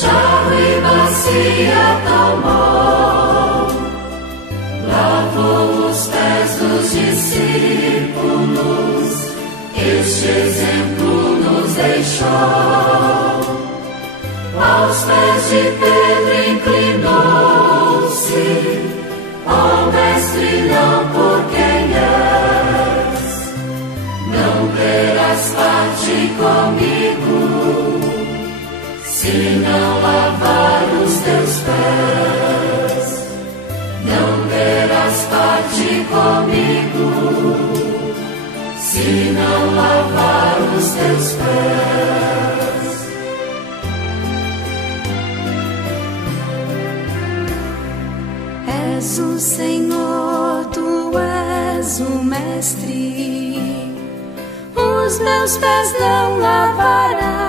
jarro e bacia tomou, lavou os pés dos discípulos, este exemplo nos deixou. Aos pés de Pedro inclinou-se, ó Mestre, não por quem és, não terás parte comigo, se não lavar os teus pés. Não terás parte comigo, se não lavar os teus pés. És o Senhor, tu és o Mestre, os meus pés não lavarás.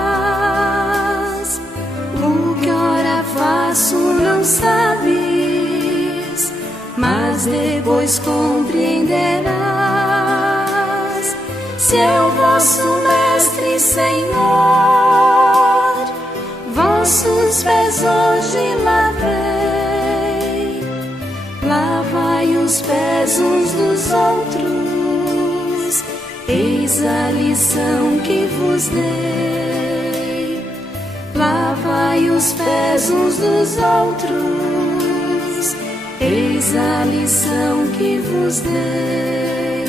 O que ora faço não sabes, mas depois compreenderás. Se eu vosso Mestre, Senhor, vossos pés hoje lavei, lavai os pés uns dos outros, eis a lição que vos dei. Lavai os pés uns dos outros, eis a lição que vos dei.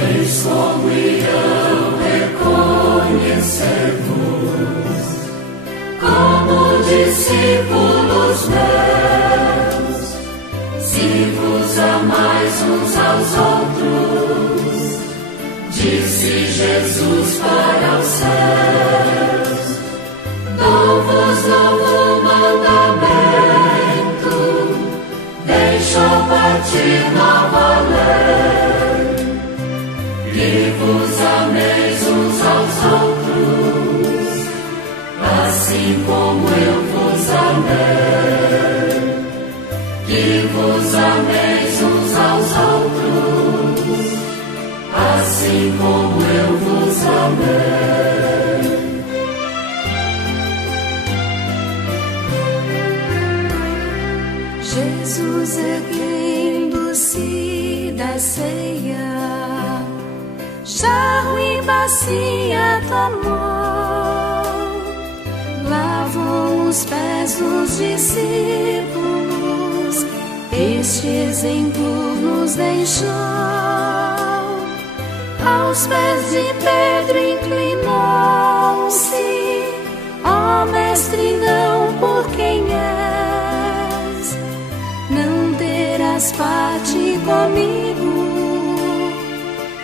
Eis como irão reconhecer-vos como discípulos meus, se vos amais uns aos outros, disse Jesus para os céus. Dou-vos novo mandamento, deixou partir nova lei, que vos ameis uns aos outros, assim como eu vos amei, que vos ameis uns aos outros, assim como eu vos amei. Jesus, erguendo-se da ceia, jarro e bacia tomou, lavou os pés dos discípulos, este exemplo nos deixou. Aos pés de Pedro inclinou-se, ó Mestre, não por quem és, não terás parte comigo,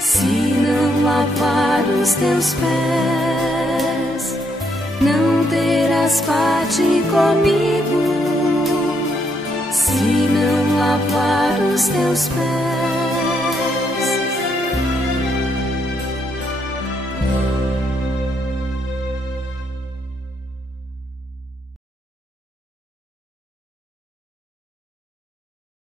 se não lavar os teus pés. Não terás parte comigo, se não lavar os teus pés.